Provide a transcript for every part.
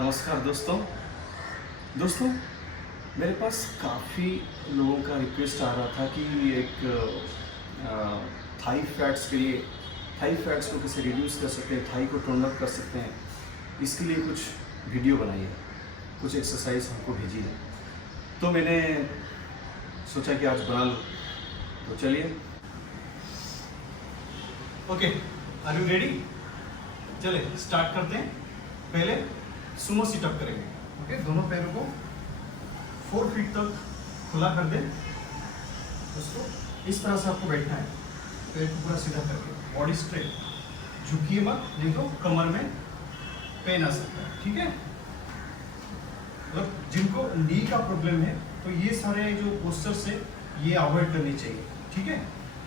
नमस्कार दोस्तों। दोस्तों, मेरे पास काफ़ी लोगों का रिक्वेस्ट आ रहा था कि एक थाई फैट्स के लिए, थाई फैट्स को कैसे रिड्यूस कर सकते हैं, थाई को टोन अप कर सकते हैं, इसके लिए कुछ वीडियो बनाइए, कुछ एक्सरसाइज हमको भेजिए। तो मैंने सोचा कि आज बना लूँ, तो चलिए। Okay, are you ready? चले स्टार्ट करते हैं। पहले सुमो सिटअप करेंगे। ओके, दोनों पैरों को 4 फीट तक खुला कर दें। दोस्तों, इस तरह से आपको बैठना है, पैर को पूरा सीधा करके, बॉडी स्ट्रेट, झुकिए मत, नहीं तो कमर में पेन आ सकता है। ठीक है, मतलब जिनको नी का प्रॉब्लम है तो ये सारे जो पोस्चर्स है ये अवॉइड करनी चाहिए। ठीक है,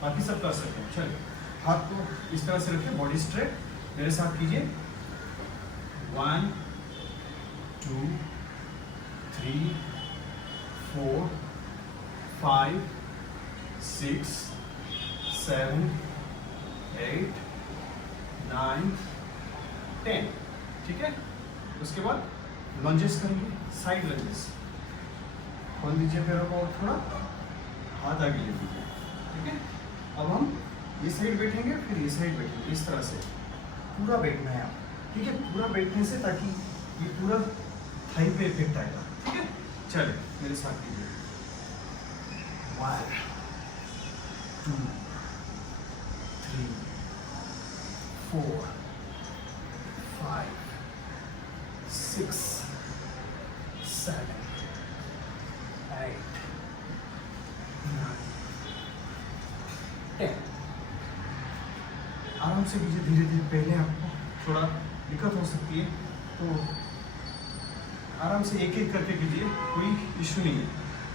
बाकी सब कर सकते हैं। चलिए, हाथ को इस तरह से रखें, बॉडी स्ट्रेट, मेरे साथ कीजिए। 1 2 3 4 5 6 7 8 9 10। ठीक है, उसके बाद लंजेस करेंगे, साइड लंजेस। खोल दीजिए पैरों को और थोड़ा, हाथ आगे ले लीजिए। ठीक है, अब हम ये साइड बैठेंगे, फिर ये साइड बैठेंगे, इस तरह से पूरा बैठना है आप। ठीक है, पूरा बैठने से ताकि ये पूरा थाई पे इफेक्ट आएगा। ठीक है, चलिए मेरे साथ कीजिए। 1 2 3 4 5 6 7 8 9 10। आराम से कीजिए, धीरे धीरे। पहले आपको थोड़ा दिक्कत हो सकती है, तो आराम से एक एक करके कीजिए, कोई इशू नहीं है।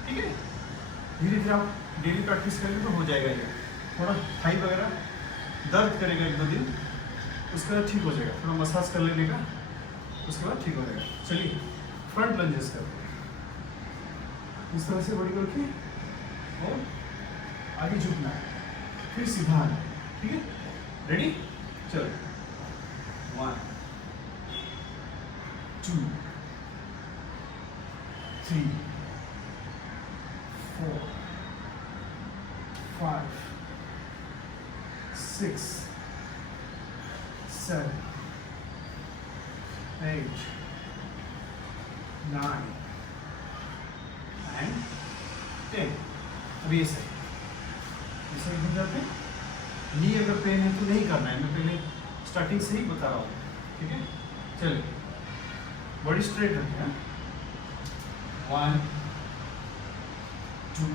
ठीक है, धीरे धीरे आप डेली प्रैक्टिस करेंगे तो हो जाएगा। ये थोड़ा थाई वगैरह दर्द करेगा 1-2 दिन, उसके बाद ठीक हो जाएगा। थोड़ा मसाज कर लेने का, उसके बाद ठीक हो जाएगा। चलिए, फ्रंट लंजेस करते हैं। इस तरह से बॉडी को रखिए और आगे झुकना है, फिर सीधा आना है। ठीक है, रेडी? चलो, 1 2 3 4 5 6 7 8 9 and 10। अभी ऐसे हो जाते हैं। नी अगर पेन है तो नहीं करना है, मैं पहले स्टार्टिंग से ही बता रहा हूँ। ठीक है, चलिए, बॉडी स्ट्रेट रखें। 1 2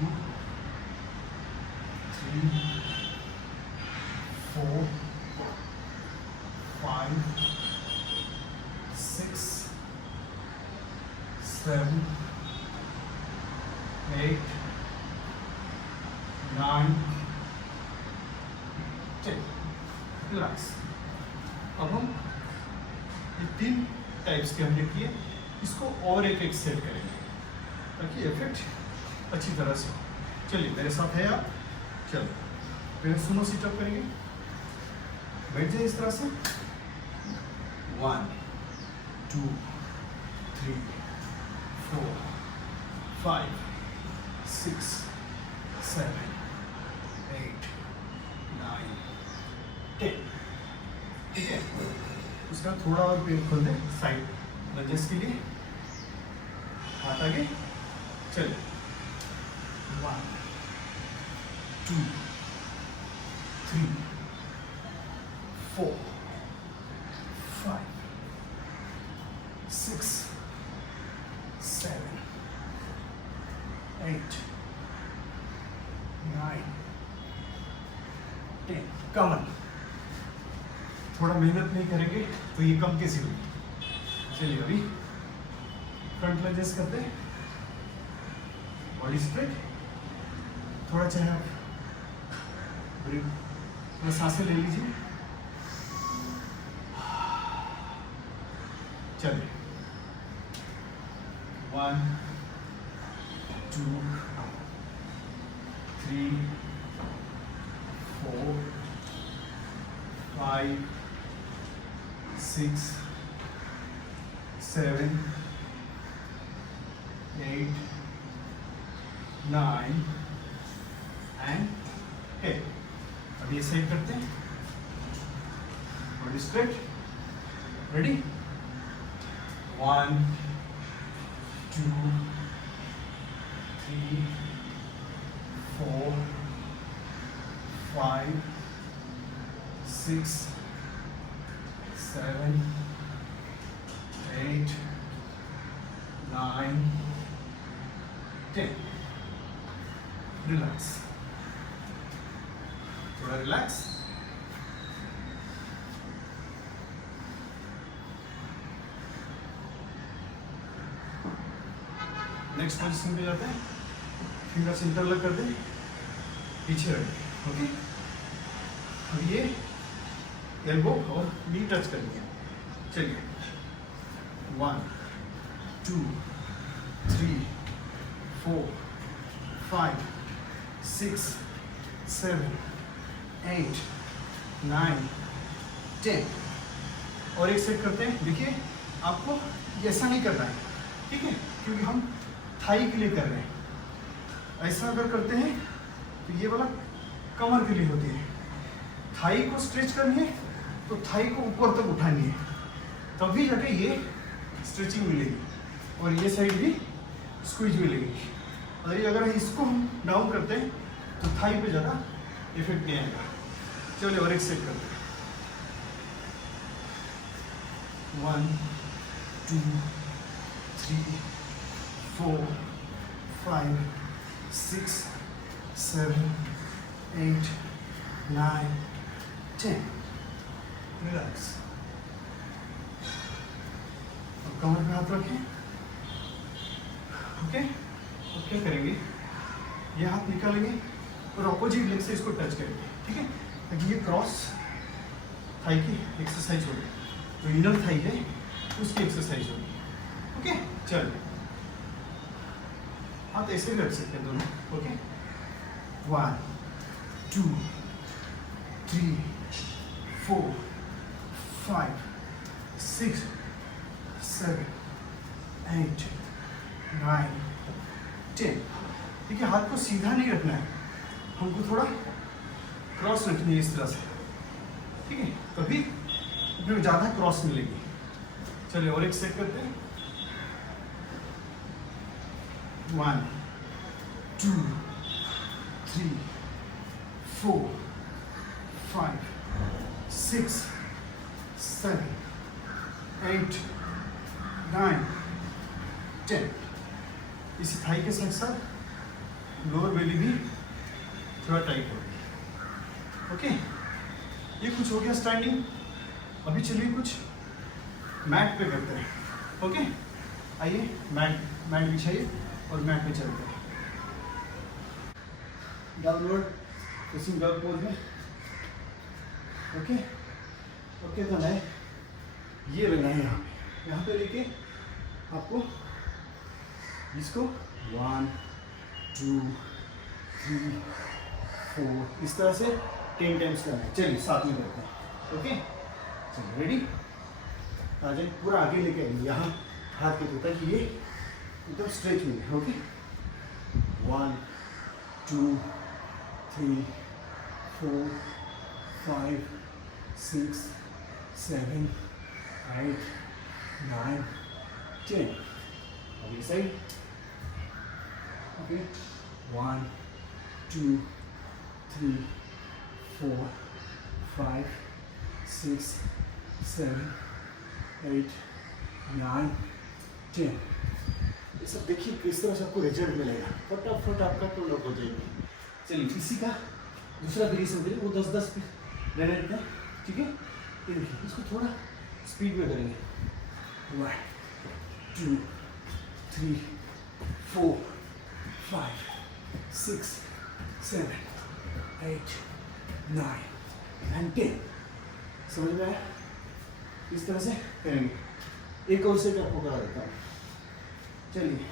3 4 5 6 7 8 9 10। रिलैक्स। अब हम ये 3 टाइप्स के हमने किए, इसको और एक सेट करेंगे ताकि इफेक्ट अच्छी तरह से हो। चलिए, मेरे साथ है आप। चलो, फिर सुनो सिटअप करेंगे। बैठ जाए इस तरह से। 1 2 3 4 5 6 7 8 9 10। ठीक है, उसका थोड़ा और पेन खोल दें साइड लंजेस के लिए। हाथ आगे। चलिए, 1 2 3 4 5 6 7 8 9 10। कमन थोड़ा मेहनत नहीं करेंगे तो ये कम कैसे होगी। चलिए, अभी फ्रंट लंजेस करते हैं, बॉडी स्ट्रेट। थोड़ा चाहे आप ब्रीथ, थोड़ा सांसें ले लीजिए। चलिए, 1 2 3 4 5 6 7 8 9 एंड 10। अब ये सही करते हैं, बॉडी स्ट्रेट, रेडी, 1 2 3 4 5 6 7 8 9 10। रिलैक्स, थोड़ा रिलैक्स। नेक्स्ट पोजीशन पे जाते हैं, फिंगर सेंटर लग कर दे, पीछे रखें, ओके। अब ये एल्बो और नी टच करनी है, चलिए 1 2 3 4 5 6 7 8 9 10। और एक सेट करते हैं। देखिए आपको ऐसा नहीं करना है, ठीक है, क्योंकि हम थाई के लिए कर रहे हैं। ऐसा अगर करते हैं तो ये वाला कमर के लिए होती है। थाई को स्ट्रेच करनी है तो थाई को ऊपर तक उठानी है, तभी जाके ये स्ट्रेचिंग मिलेगी और ये साइड भी स्क्वीज मिलेगी। और ये अगर इसको हम डाउन करते हैं तो थाई पे ज़्यादा इफेक्ट नहीं आएगा। चलिए और एक सेट करते हैं, 1 2 3 4 5 6 7 8 9 10। रिलैक्स, और कमर पे हाथ रखें, ओके। और क्या करेंगे, ये हाथ निकालेंगे और ऑपोजिट लेग से इसको टच करेंगे, ठीक है, ताकि ये क्रॉस थाई की एक्सरसाइज होगी, जो इनर थाई है उसकी एक्सरसाइज होगी, ओके। चलिए हाथ ऐसे भी रख सकते हैं दोनों, ओके। 1 2 3 4 5 6 7 8 9 10। ठीक है, हाथ को सीधा नहीं रखना है, हमको थोड़ा क्रॉस रखनी है इस तरह से, ठीक है, तभी अपने ज़्यादा क्रॉस मिलेगी। चलिए और एक सेट करते हैं, 1 2 3 4 5 6 7 8 9 10। इसी थाई के साथ साथ लोअर बेली भी थोड़ा टाइट होगी, ओके। ये कुछ हो गया स्टैंडिंग। अभी चलिए कुछ मैट पे करते हैं, ओके। आइए मैट बिछाइए और मैट पे चलते हैं। डाउनवर्ड फेसिंग डॉग पोज में, ओके। ओके तो नहीं, ये लेना है यहाँ पे लेके आपको इसको 1 2 3 4 इस तरह से 10 टाइम्स करना है। चलिए साथ में करते हैं, ओके। चलिए रेडी, आ जाए, पूरा आगे लेके आएंगे यहाँ हाथ के तो ताकि ये एकदम स्ट्रेच मिले, ओके। 1 2 3 4 5 6 7 8 9 10। अभी साइड, ओके। 1 2 3 4 5 6 7 8 9 10। ये सब देखिए किस तरह से आपको रिजल्ट मिलेगा, फटाफट आपका पुल अप हो जाएगी। चलिए इसी का दूसरा वेरिएशन करेंगे, वो 10-10 ले लेते हैं, ठीक है। ये देखिए इसको थोड़ा स्पीड में करेंगे, 1 2 3 4 5 6 7 8 9 एंड 10। समझ में आया? इस तरह से करेंगे। एक और सेट आपको करा देता हूँ, चलिए।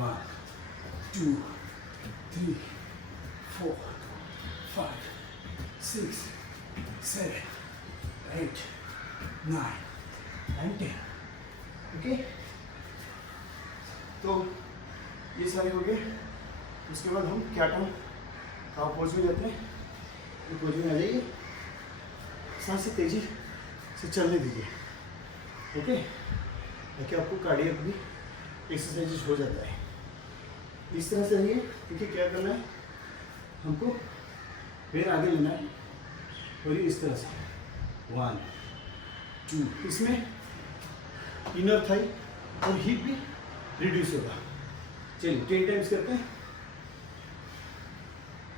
1 2 3 4 5 6 7 8 9 and 10. ओके, तो ये सारे हो गए। उसके बाद हम क्या टाइम का पोज में जाते हैं। पोज में आ जाइए, सांस से तेजी से चलने दीजिए। ओके, ताकि आपको कार्डियक भी एक्सरसाइज हो जाता है। इस तरह से रहिए। देखिए क्या करना है, हमको पैर आगे लेना है और ये इस तरह से 1 2। इसमें इनर थाई और हिप भी रिड्यूस होगा। चलिए 10 टाइम्स करते हैं।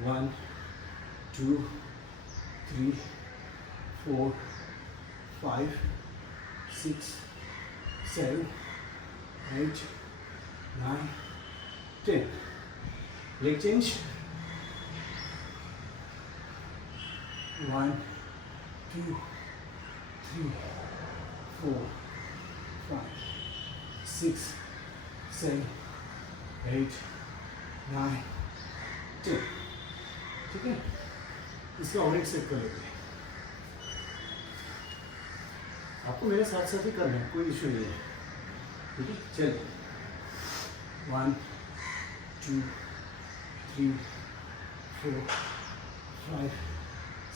1 2 3 4 5 6 7 8 9 10। Leg change. 1 2 3 4 5 6 7 8 9 10। ठीक है, इसका और एक सेट कर लेते हैं। आपको मेरे साथ साथ ही करना है, कोई इशू नहीं है। ठीक है, चलिए 1 2 3 4 5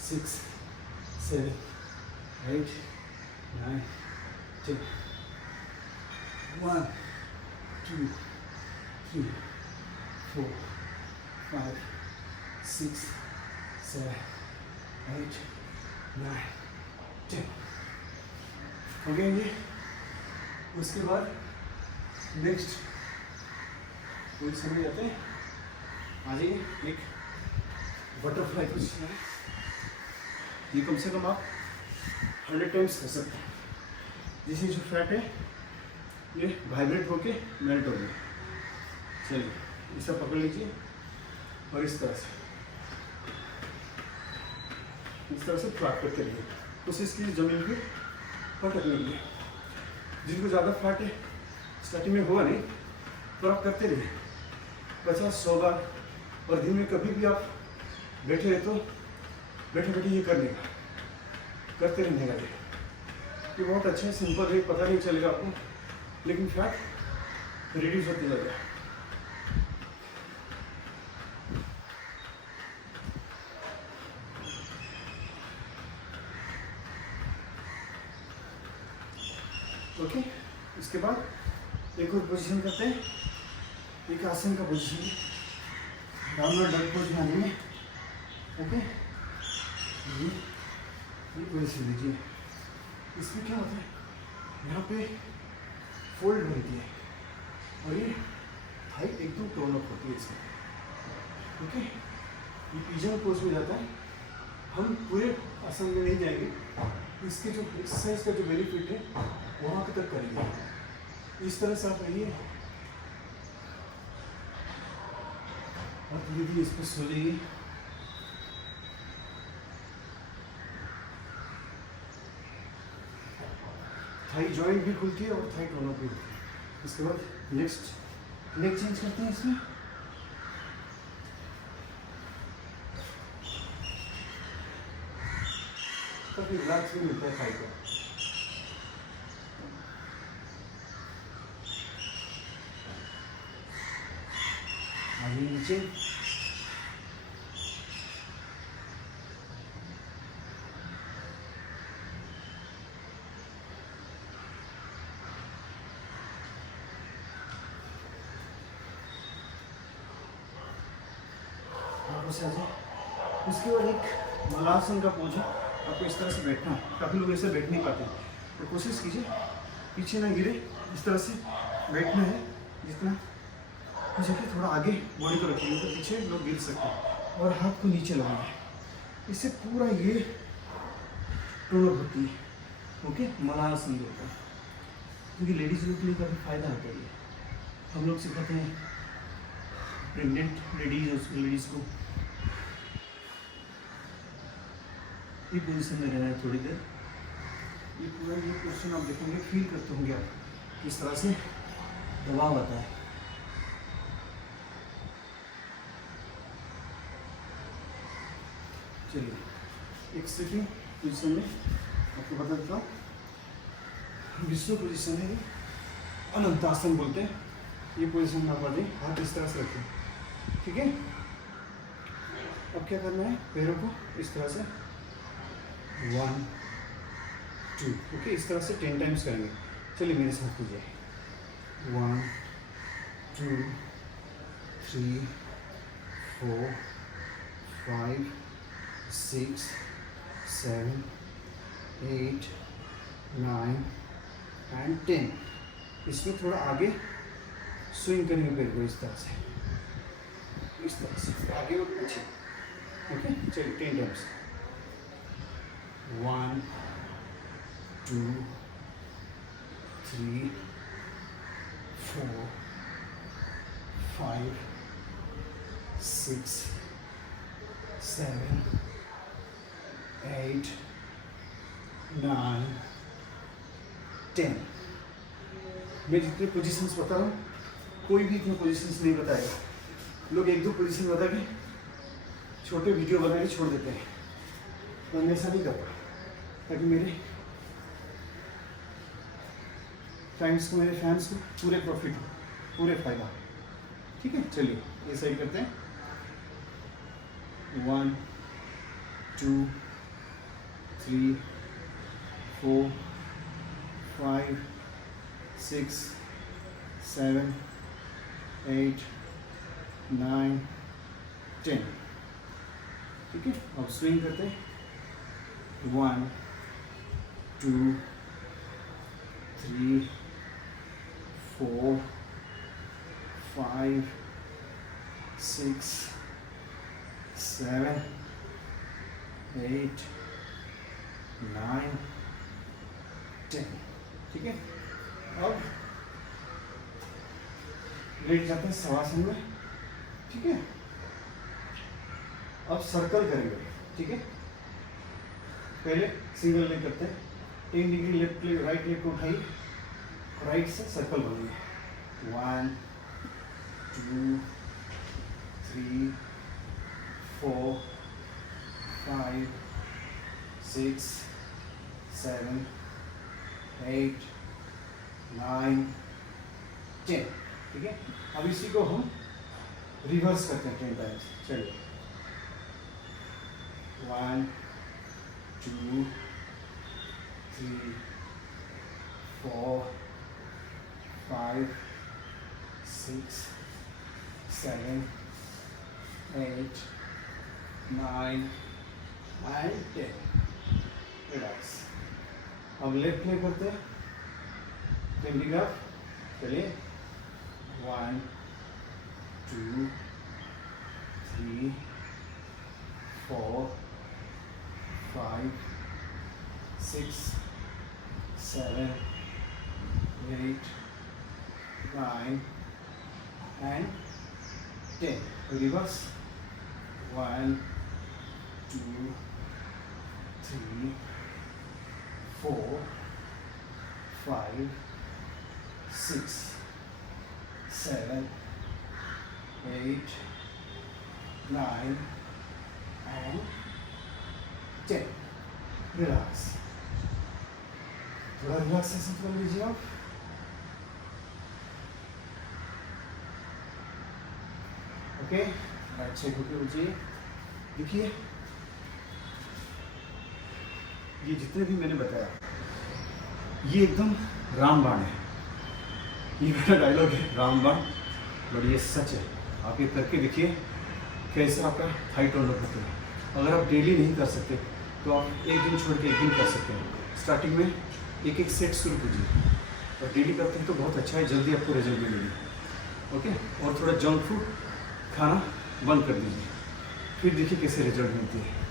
6 7 8 9 10। 1 2 3 4 5 6 7 8 9 10। हो गया ये। उसके बाद नेक्स्ट पोजीशन में जाते हैं। आ जाइए, एक बटरफ्लाई पोजीशन है। ये कम से कम आप 100 टाइम्स कर सकते हैं। जिससे जो फैट है ये वाइब्रेट होके मेल्ट हो गया। चलिए इसे पकड़ लीजिए और इस तरह से फ्लैट करते रहिए। कोशिश कीजिए जमीन पे पटकने के लिए। जिनको ज़्यादा फ्लैट है, स्टार्टिंग में हुआ नहीं, तो आप करते रहिए 50-100 बार। और दिन में कभी भी आप बैठे रहे तो बैठे बैठे ये करने का, करते रहने का। ये बहुत अच्छा है, सिंपल है, पता नहीं चलेगा आपको, लेकिन फैट रिड्यूस होते जाएगा। ओके, इसके बाद एक और पोजीशन करते हैं। एक आसन का पोजीशन है, डाउनवर्ड डॉग पोज में आने में। ओके, ये पोजीशन लीजिए। इसमें क्या होता है, यहाँ पे फोल्ड बनती है और ये हाइट एकदम टोन अप होती है इसमें। ओके, ये पिजन पोज में जाता है। हम पूरे आसन में नहीं जाएंगे, इसके जो एक्सरसाइज का जो बेनिफिट है वहाँ तक करेंगे। इस तरह से आप रहिए और धीरे धीरे इस पर सो जाइए। थाई जॉइंट भी खुलती है और थाई टोन अप भी होती है। इसके बाद नेक्स्ट लेग चेंज करते हैं। इसमें काफी रिलैक्स भी मिलता है थाई को। आगे नीचे, वापस आ जाए। उसके बाद एक मलासन का पोज है। आपको इस तरह से बैठना है। काफ़ी लोग ऐसे बैठ नहीं पाते, तो कोशिश कीजिए पीछे ना गिरे, इस तरह से बैठना है। जितना हो सके थोड़ा आगे बॉडी को रखिए, तो पीछे लोग गिर सकते हैं। और हाथ को नीचे लगाना है, इससे पूरा ये टोन अप होती है। ओके, मलासन होता है, क्योंकि लेडीज़ लोग के लिए काफ़ी फायदा होता है ये। हम लोग सिखाते हैं प्रेग्नेंट लेडीज़ को ये पोजीशन में रहना है थोड़ी देर। ये पूरा ये पोजीशन आप देखेंगे, फील करते होंगे आप किस तरह से दबाव आता है। चलिए एक सेकंड पोजीशन में आपको बता देता हूँ। विष्णु पोजीशन है, अनंतासन बोलते हैं। ये पोजीशन में आप हाथ इस तरह से रखें, ठीक है। अब क्या करना है, पैरों को इस तरह से 1 2, ओके, इस तरह से 10 टाइम्स करेंगे। चलिए मेरे साथ कीजिए, 1 2 3 4 5 6 7 8 9 एंड 10। इसमें थोड़ा आगे स्विंग करेंगे पैर को इस तरह से, इस तरह से आगे और पीछे, ओके। चलिए 10 टाइम्स, 1 2 3 4 5 6 7 8 9 10। मैं जितने पोजीशंस बता रहा हूँ, कोई भी इतने पोजीशंस नहीं बताएगा। लोग 1-2 पोजीशन बता के छोटे वीडियो बना के छोड़ देते हैं, तो मैं ऐसा नहीं करता, ताकि मेरे फ्रेंड्स को, मेरे फैंस को पूरे प्रॉफिट हो, पूरे फायदा, ठीक है। चलिए ये सही करते हैं, 1 2 3 4 5 6 7 8 9 10, ठीक है। अब स्विंग करते हैं, 1 2 3 4 5 6 7 8 9 10, ठीक है। अब लेट जाते हैं शवासन में, ठीक है। अब सर्कल करेंगे, ठीक है। पहले सिंगल लेग करते हैं, 10 degree left leg, right leg को उठाइए, राइट से सर्कल बनाइए, 1 2 3 4 5 6 7 8 9 10, ठीक है। अब इसी को हम रिवर्स करते हैं 10 टाइम्स। चलिए, 1 2 3 4 5 6 7 8 9 एंड 10। रिलैक्स। अब लेफ्ट में करते हैं, कैंडिग्राफ। चलिए, 1 2 3 4 5 6 7 8 9 एंड 10। Reverse, 1 2 3 4 5 6 7 8 9 and 10। रिलैक्स। थोड़ा रिलैक्सेशन कर लीजिए आप। ओके, राइट साइड होके उठिए। देखिए, ये जितने भी मैंने बताया, ये एकदम रामबाण है। ये मेरा डायलॉग है, रामबाण, बट ये सच है। आप ये करके देखिए कैसे आपका थाई टोन होता है। अगर आप डेली नहीं कर सकते तो आप एक दिन छोड़ के एक दिन कर सकते हैं। स्टार्टिंग में एक एक सेट शुरू कीजिए, और डेली करते हैं तो बहुत अच्छा है, जल्दी आपको रिजल्ट मिलेगी। ओके, और थोड़ा जंक फूड खाना बंद कर दीजिए, फिर देखिए कैसे रिजल्ट मिलती है।